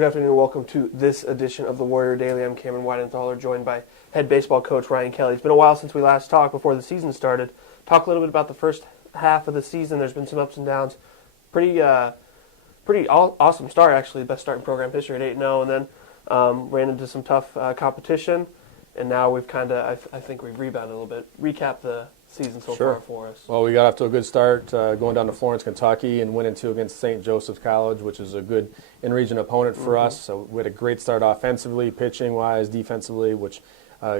Good afternoon and welcome to this edition of the Warrior Daily. I'm Cameron Weidenthaler, joined by head baseball coach Ryan Kelley. It's been a while since we last talked before the season started. Talk a little bit about the first half of the season. There's been some ups and downs. Pretty awesome start, actually. Best start in program history at 8-0, and then ran into some tough competition. And now we've I think we've rebounded a little bit. Recap the season so far for us. Well, we got off to a good start going down to Florence, Kentucky, and winning 2 against St. Joseph's College, which is a good in-region opponent for us. So we had a great start offensively, pitching-wise, defensively, which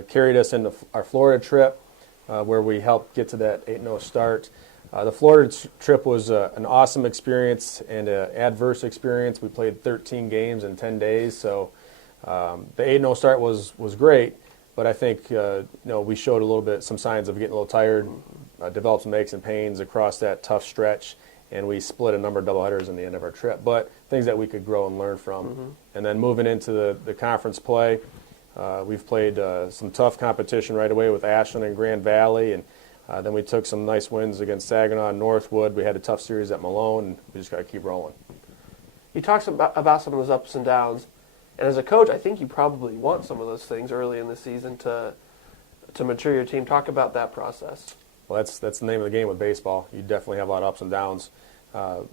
carried us into our Florida trip, where we helped get to that 8-0 start. The Florida trip was an awesome experience and an adverse experience. We played 13 games in 10 days, so the 8-0 start was great. But I think we showed a little bit, some signs of getting a little tired, developed some aches and pains across that tough stretch, and we split a number of doubleheaders in the end of our trip. But things that we could grow and learn from. And then moving into the conference play, we've played some tough competition right away with Ashland and Grand Valley, and then we took some nice wins against Saginaw and Northwood. We had a tough series at Malone, and we just got to keep rolling. You talked about some of those ups and downs. And as a coach, I think you probably want some of those things early in the season to mature your team. Talk about that process. Well, that's the name of the game with baseball. You definitely have a lot of ups and downs.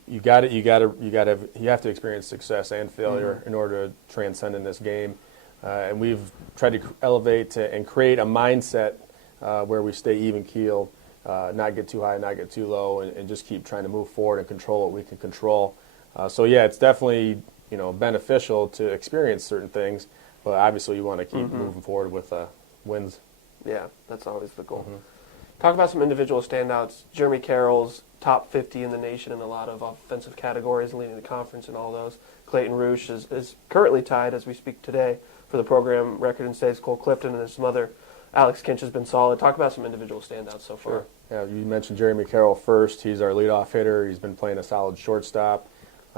You have to experience success and failure in order to transcend in this game. And we've tried to elevate and create a mindset where we stay even keeled, not get too high, not get too low, and just keep trying to move forward and control what we can control. It's definitely beneficial to experience certain things, but obviously you want to keep moving forward with wins. Yeah, that's always the goal. Talk about some individual standouts. Jeremy Carroll's top 50 in the nation in a lot of offensive categories, leading the conference in all those. Clayton Roosh is currently tied, as we speak today, for the program record in states. Cole Clifton and there's some other. Alex Kinch has been solid. Talk about some individual standouts so far. Sure. Yeah, you mentioned Jeremy Carroll first. He's our leadoff hitter. He's been playing a solid shortstop.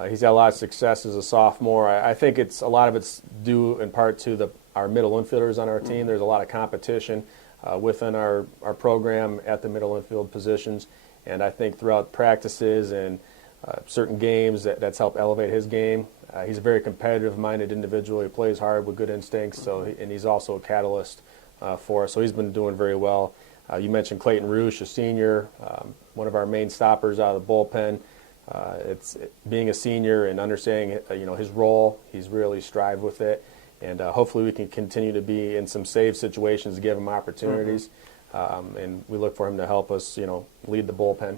He's had a lot of success as a sophomore. I think a lot of it's due in part to our middle infielders on our team. There's a lot of competition within our program at the middle infield positions, and I think throughout practices and certain games that's helped elevate his game. He's a very competitive-minded individual. He plays hard with good instincts, and he's also a catalyst for us. So he's been doing very well. You mentioned Clayton Roosh, a senior, one of our main stoppers out of the bullpen. It's being a senior and understanding his role. He's really strived with it, and hopefully we can continue to be in some save situations to give him opportunities. And we look for him to help us, lead the bullpen.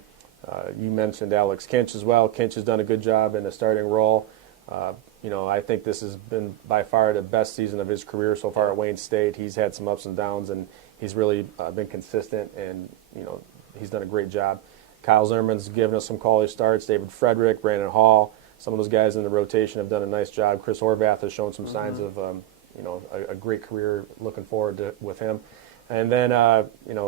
You mentioned Alex Kinch as well. Kinch has done a good job in the starting role. I think this has been by far the best season of his career so far at Wayne State. He's had some ups and downs, and he's really been consistent, and he's done a great job. Kyle Zimmerman's given us some quality starts. David Frederick, Brandon Hall, some of those guys in the rotation have done a nice job. Chris Horvath has shown some signs of, a great career. Looking forward with him. And then,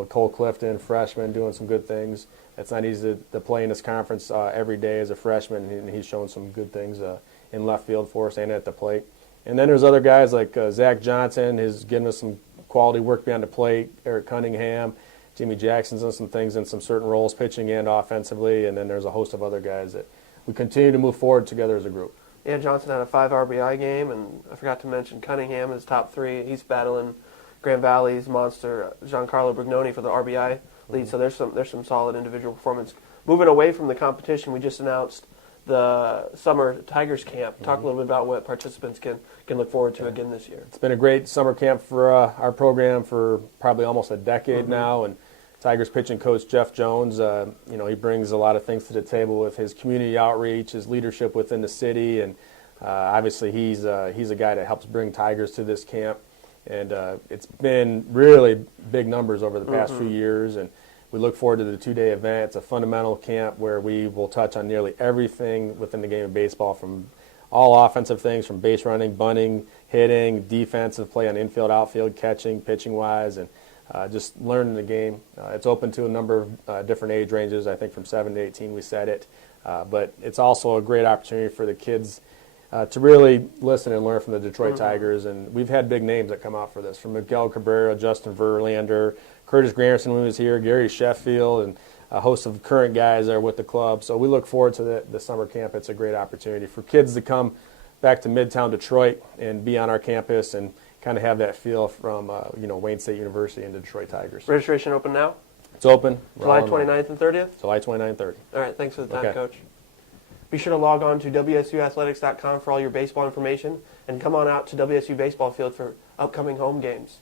Cole Clifton, freshman, doing some good things. It's not easy to play in this conference every day as a freshman, and he's shown some good things in left field for us and at the plate. And then there's other guys like Zach Johnson has given us some quality work behind the plate. Eric Cunningham. Jimmy Jackson's done some things in some certain roles, pitching and offensively, and then there's a host of other guys that we continue to move forward together as a group. Yeah, Johnson had a 5 RBI game, and I forgot to mention Cunningham is top 3. He's battling Grand Valley's monster Giancarlo Brignoni for the RBI lead. So there's some solid individual performance. Moving away from the competition, we just announced the Summer Tigers Camp. Talk a little bit about what participants can look forward to again this year. It's been a great summer camp for our program for probably almost a decade now, and Tigers pitching coach Jeff Jones, he brings a lot of things to the table with his community outreach, his leadership within the city, and obviously he's a guy that helps bring Tigers to this camp, and it's been really big numbers over the past few years, and we look forward to the 2-day event. It's a fundamental camp where we will touch on nearly everything within the game of baseball, from all offensive things, from base running, bunting, hitting, defensive play on infield, outfield, catching, pitching-wise, and just learning the game. It's open to a number of different age ranges. I think from 7 to 18 we set it. But it's also a great opportunity for the kids to really listen and learn from the Detroit Tigers. And we've had big names that come out for this, from Miguel Cabrera, Justin Verlander, Curtis Granderson when he was here, Gary Sheffield, and a host of current guys that are with the club. So we look forward to the summer camp. It's a great opportunity for kids to come back to Midtown Detroit and be on our campus and kind of have that feel from Wayne State University and the Detroit Tigers. Registration open now? It's open. July 29th and 30th? July 29th and 30th. All right, thanks for the time, Okay. Coach. Be sure to log on to WSUathletics.com for all your baseball information, and come on out to WSU Baseball Field for upcoming home games.